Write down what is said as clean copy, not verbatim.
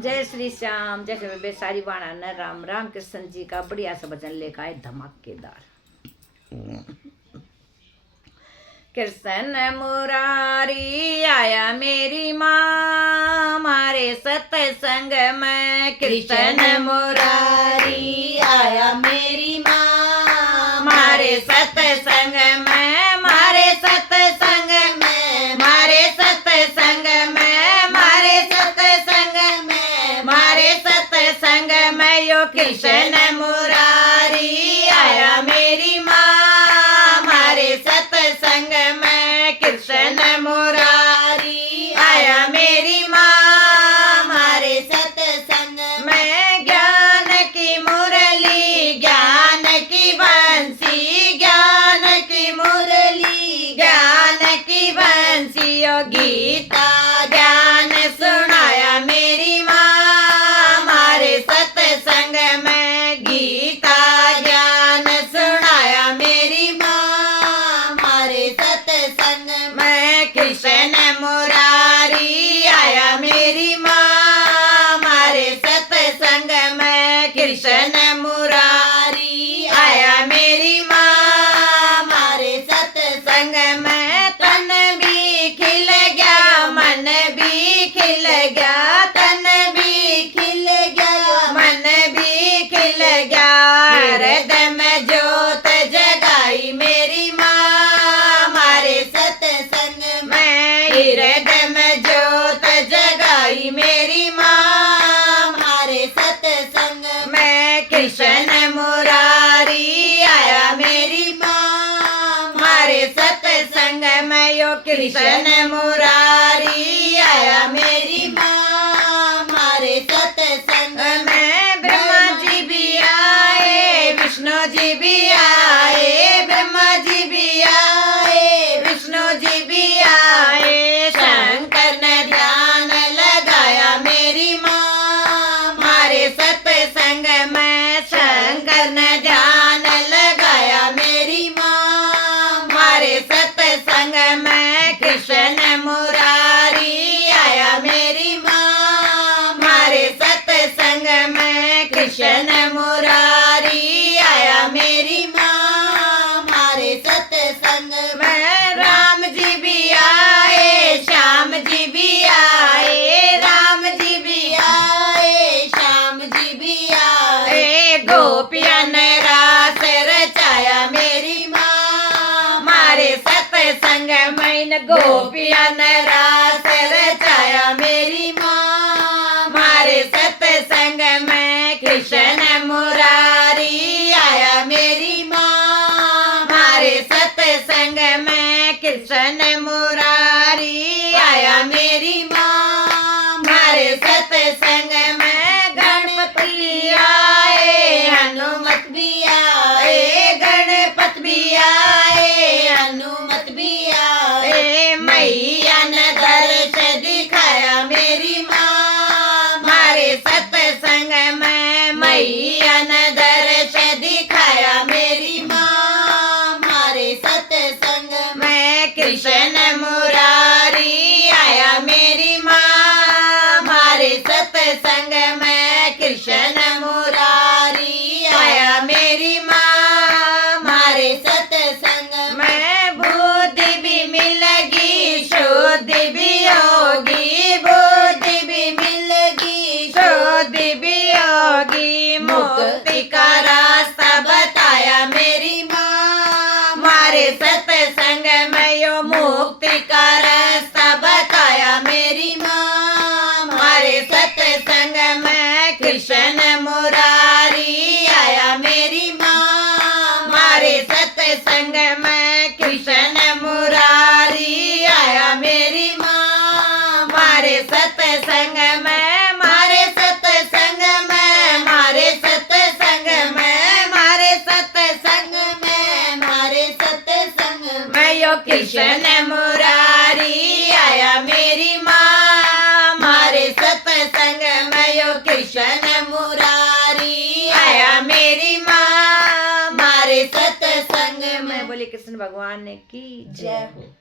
जय श्री श्याम। जय श्री बेसारी बाणा न राम राम। कृष्ण जी का बढ़िया सा भजन लेकर आए धमाकेदार। कृष्ण मुरारी आया मेरी माँ मारे सत्संग में। कृष्ण मुरारी आया मेरी माँ मारे सत्संग में, मारे सत्संग में, मारे सत्संग में, मारे सत्संग में, मारे सत्संग में यो कृष्ण मुरारी आया मेरी माँ मारे सत्संग में। कृष्ण मुरारी आया मेरी माँ मारे सत्संग में। ज्ञान की मुरली, ज्ञान की बंसी, ज्ञान की मुरली, ज्ञान की बंसी यो गीता ज्ञान सुनाया मेरी माँ मारे सत्संग में। गीता ज्ञान सुनाया मेरी माँ मारे सत्संग में। कृष्ण मुरारी आया मेरी माँ मारे सत्संग में। कृष्ण मुरारी आया मेरी माँ मारे सत्संग में। तन भी खिल गया, मन भी खिल गया, तन भी खिल गया, मन भी खिल गया। हृदय में ज्योत जगाई मेरी माँ मारे सत्संग में। हृदय में ज्योत जगाई मेरी माँ मारे सत्संग में। कृष्ण मुरारी आया मेरी माँ मारे सत्संग में यो कृष्ण मुरारी आया मेरी माँ मारे सत्संग में। ब्रह्मा जी भी आए, विष्णु जी भी आए, ब्रह्मा जी भी आए, विष्णु जी भी आए। शंकर ने ध्यान लगाया मेरी माँ मारे सत्संग में। शंकर ने ध्यान लगाया मेरी माँ मारे सत्संग में। कृष्ण मुरारी आया मेरी माँ मारे सत्संग में। कृष्ण मुरारी आया मेरी माँ मारे सत्संग में। राम जी भी आए, श्याम जी भी आए, राम जी भी आए, श्याम जी भी आए। गोपिया ने रास रचाया मेरी माँ मारे सत्संग में। गोपिया ने रास रचाया मेरी माँ मारे सत्संग में। कृष्ण मुरारी आया मेरी माँ मारे सत्संग में। कृष्ण मुरारी आया मेरी माँ मारे सत्संग में। गणपति आए, हनुमत भी आए, गणपत भी आए, हनुमत भी आए। मैया ने दर्श दिखाया मेरी माँ मारे सत्संग में। मैया ने दर्श दिखाया मेरी माँ मारे सत्संग में। कृष्ण मुरारी आया मेरी माँ मारे सत्संग में। कृष्ण मुरारी आया मेरी माँ मारे सत्संग में। बुद्धि भी मिलेगी, शुद्धि भी होगी, बुद्धि भी मिलेगी, शुद्धि भी होगी। मुक्ति का रास्ता बताया मेरी माँ मारे सत्संग में यो। मुक्ति का रास्ता बताया मेरी माँ मारे सत्संग में। कृष्ण मुरारी आया मेरी माँ मारे सत्संग में। कृष्ण मुरारी आया मेरी माँ मारे सत्संग में। मारे सत्संग में, मारे सत्संग में, मारे सत्संग में, मारे सत्संग में यो कृष्ण मुरारी आया मेरी माँ मारे सत्संग में यो। कृष्ण मुरारी आया मेरी माँ मारे सत्संग में। बोले कृष्ण भगवान की जय हो।